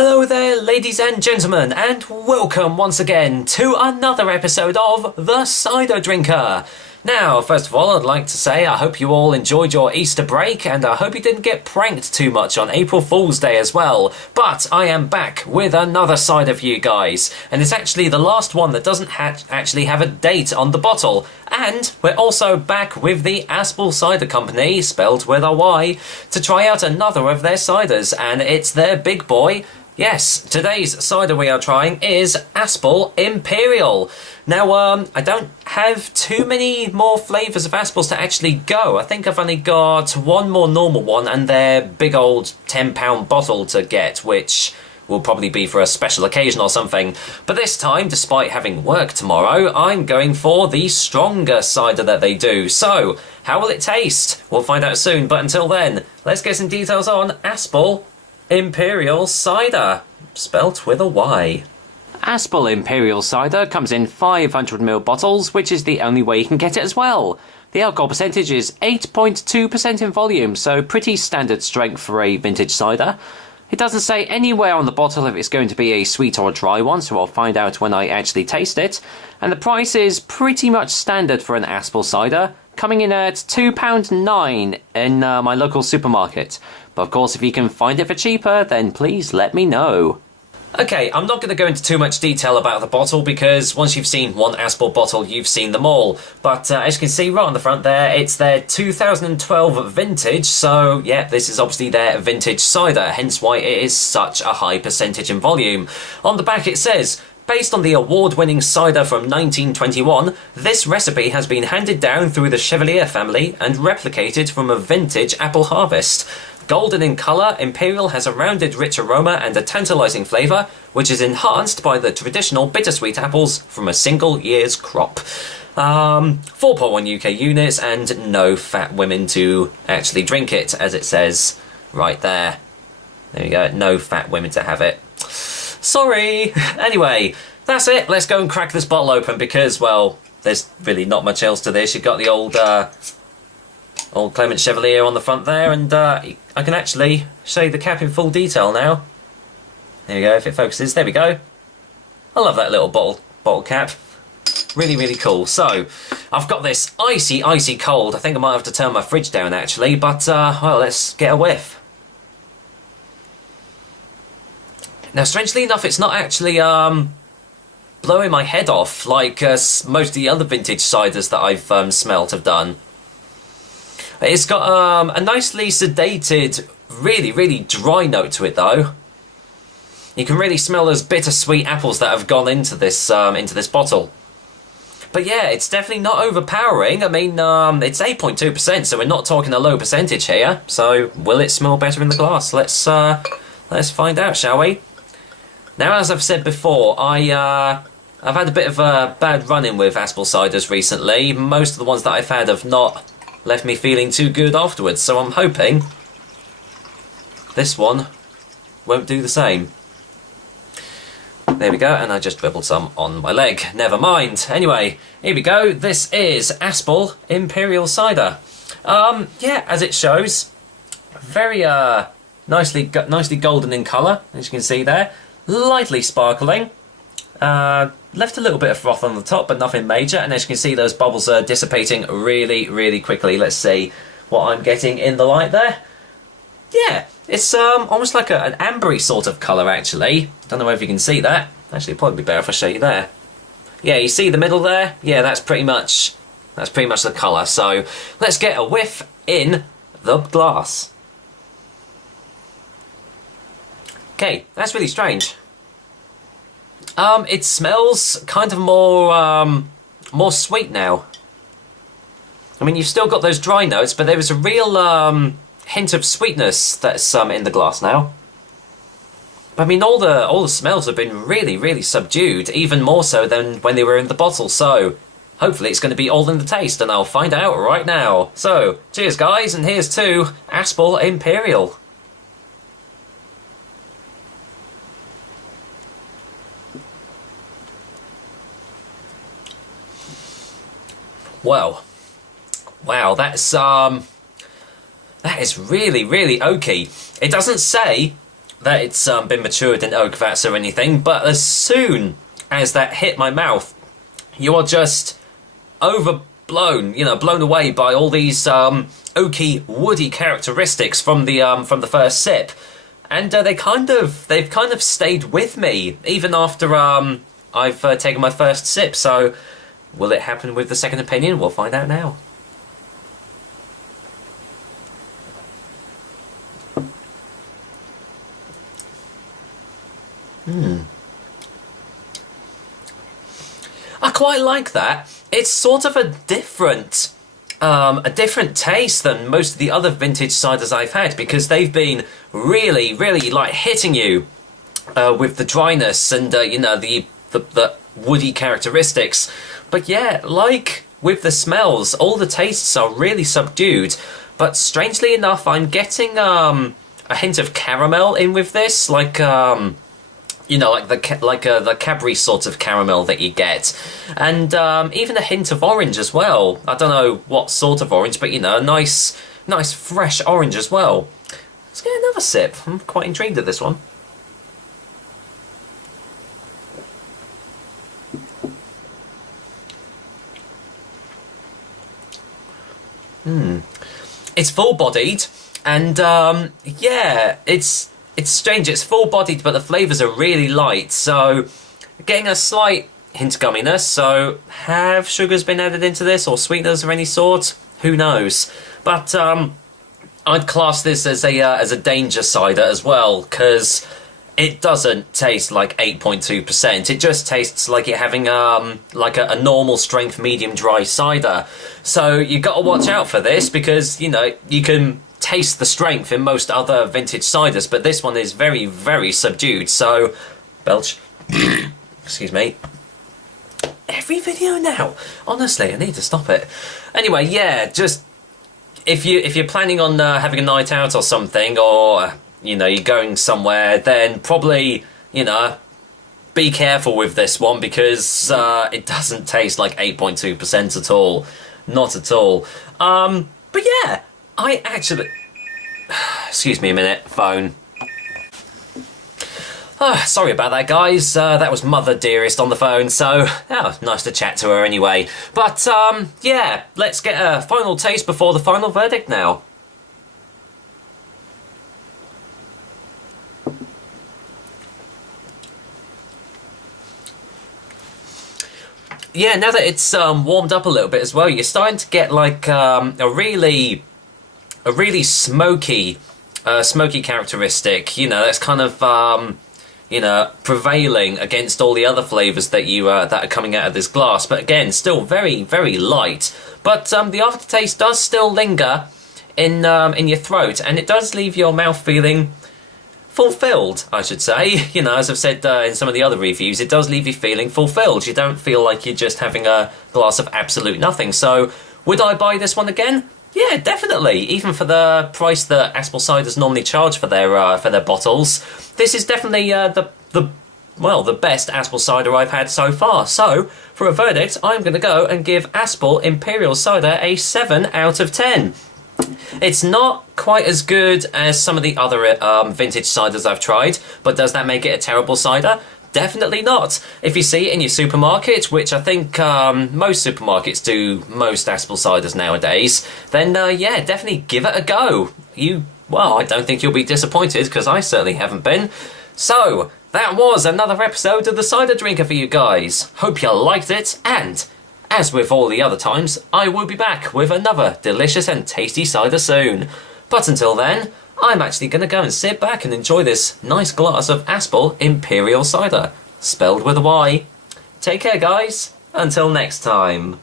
Hello there, ladies and gentlemen, and welcome once again to another episode of The Cider Drinker. Now, first of all, I'd like to say I hope you all enjoyed your Easter break, and I hope you didn't get pranked too much on April Fool's Day as well. But I am back with another cider for you guys, and it's actually the last one that doesn't actually have a date on the bottle. And we're also back with the Aspall Cider Company, spelled with a Y, to try out another of their ciders, and it's their big boy. Yes, today's cider we are trying is Aspall Imperial. Now, I don't have too many more flavours of Aspalls to actually go. I think I've only got one more normal one and their big old £10 bottle to get, which will probably be for a special occasion or something. But this time, despite having work tomorrow, I'm going for the stronger cider that they do. So, how will it taste? We'll find out soon, but until then, let's get some details on Aspall Imperial Cider, spelt with a Y. Aspall Imperial Cider comes in 500ml bottles, which is the only way you can get it as well. The alcohol percentage is 8.2% in volume, so pretty standard strength for a vintage cider. It doesn't say anywhere on the bottle if it's going to be a sweet or a dry one, so I'll find out when I actually taste it. And the price is pretty much standard for an Aspall cider, coming in at £2.09 in my local supermarket. But of course, if you can find it for cheaper, then please let me know. Okay, I'm not going to go into too much detail about the bottle because once you've seen one Aspall bottle, you've seen them all. But as you can see right on the front there, it's their 2012 vintage, so yeah, this is obviously their vintage cider, hence why it is such a high percentage in volume. On the back it says, based on the award-winning cider from 1921, this recipe has been handed down through the Chevalier family and replicated from a vintage apple harvest. Golden in colour, Imperial has a rounded, rich aroma and a tantalising flavour, which is enhanced by the traditional bittersweet apples from a single year's crop. 4.1 UK units and no fat women to actually drink it, as it says right there. There you go, no fat women to have it. Sorry! Anyway, that's it. Let's go and crack this bottle open because, well, there's really not much else to this. You've got the old Clement Chevalier on the front there, and I can actually show you the cap in full detail now. There you go, if it focuses. There we go. I love that little bottle cap. Really, really cool. So, I've got this icy cold. I think I might have to turn my fridge down, actually, but, well, let's get a whiff. Now, strangely enough, it's not actually blowing my head off like most of the other vintage ciders that I've smelt have done. It's got a nicely sedated, really, really dry note to it, though. You can really smell those bittersweet apples that have gone into this bottle. But yeah, it's definitely not overpowering. I mean, it's 8.2%, so we're not talking a low percentage here. So, will it smell better in the glass? Let's find out, shall we? Now, as I've said before, I've had a bit of a bad run-in with Aspall ciders recently. Most of the ones that I've had have not left me feeling too good afterwards, so I'm hoping this one won't do the same. There we go, and I just dribbled some on my leg. Never mind. Anyway, here we go. This is Aspall Imperial Cider. Yeah, as it shows, very nicely golden in colour, as you can see there. Lightly sparkling. Left a little bit of froth on the top, but nothing major. And as you can see, those bubbles are dissipating really, really quickly. Let's see what I'm getting in the light there. Yeah, it's almost like an ambery sort of colour, actually. Don't know if you can see that. Actually, it'd probably be better if I show you there. Yeah, you see the middle there? Yeah, that's pretty much the colour. So let's get a whiff in the glass. Okay, that's really strange. It smells kind of more sweet now. I mean, you've still got those dry notes, but there is a real hint of sweetness that's in the glass now. But I mean, all the smells have been really, really subdued, even more so than when they were in the bottle. So hopefully, it's going to be all in the taste, and I'll find out right now. So, cheers, guys, and here's to Aspall Imperial. Well, wow, that is really, really oaky. It doesn't say that it's been matured in oak vats or anything, but as soon as that hit my mouth, you are just overblown, blown away by all these oaky, woody characteristics from the first sip, and they've kind of stayed with me even after I've taken my first sip. So, will it happen with the second opinion? We'll find out now. I quite like that. It's sort of a different taste than most of the other vintage ciders I've had, because they've been really, really like hitting you with the dryness and the woody characteristics. But yeah, like with the smells, all the tastes are really subdued. But strangely enough, I'm getting a hint of caramel in with this, like the Cadbury sort of caramel that you get, and even a hint of orange as well. I don't know what sort of orange, but a nice fresh orange as well. Let's get another sip. I'm quite intrigued at this one. It's full-bodied, and yeah, it's strange. It's full-bodied, but the flavours are really light, so getting a slight hint of gumminess. So, have sugars been added into this, or sweeteners of any sort? Who knows? But I'd class this as a danger cider as well, because it doesn't taste like 8.2%. It just tastes like you're having like a normal strength medium dry cider. So you got to watch out for this, because you can taste the strength in most other vintage ciders, but this one is very, very subdued. So, belch. Excuse me. Every video now. Honestly, I need to stop it. Anyway, yeah, just if you're planning on having a night out or something, or you're going somewhere, then probably be careful with this one, because it doesn't taste like 8.2% at all. Not at all. But yeah, I actually... Excuse me a minute, phone. Sorry about that, guys. That was Mother Dearest on the phone, so nice to chat to her anyway. But, yeah, let's get a final taste before the final verdict now. Yeah, now that it's warmed up a little bit as well, you're starting to get like a really smoky characteristic. That's kind of prevailing against all the other flavours that that are coming out of this glass. But again, still very, very light. But the aftertaste does still linger in your throat, and it does leave your mouth feeling fulfilled, I should say. As I've said in some of the other reviews, it does leave you feeling fulfilled. You don't feel like you're just having a glass of absolute nothing. So, would I buy this one again? Yeah, definitely. Even for the price that Aspall Ciders normally charge for their bottles, this is definitely the best Aspall cider I've had so far. So, for a verdict, I'm going to go and give Aspall Imperial Cider a 7 out of 10. It's not quite as good as some of the other vintage ciders I've tried, but does that make it a terrible cider? Definitely not. If you see it in your supermarket, which I think most supermarkets do most Aspall ciders nowadays, then yeah, definitely give it a go. I don't think you'll be disappointed, because I certainly haven't been. So, that was another episode of The Cider Drinker for you guys. Hope you liked it, and as with all the other times, I will be back with another delicious and tasty cider soon. But until then, I'm actually going to go and sit back and enjoy this nice glass of Aspall Imperial Cider, spelled with a Y. Take care, guys. Until next time.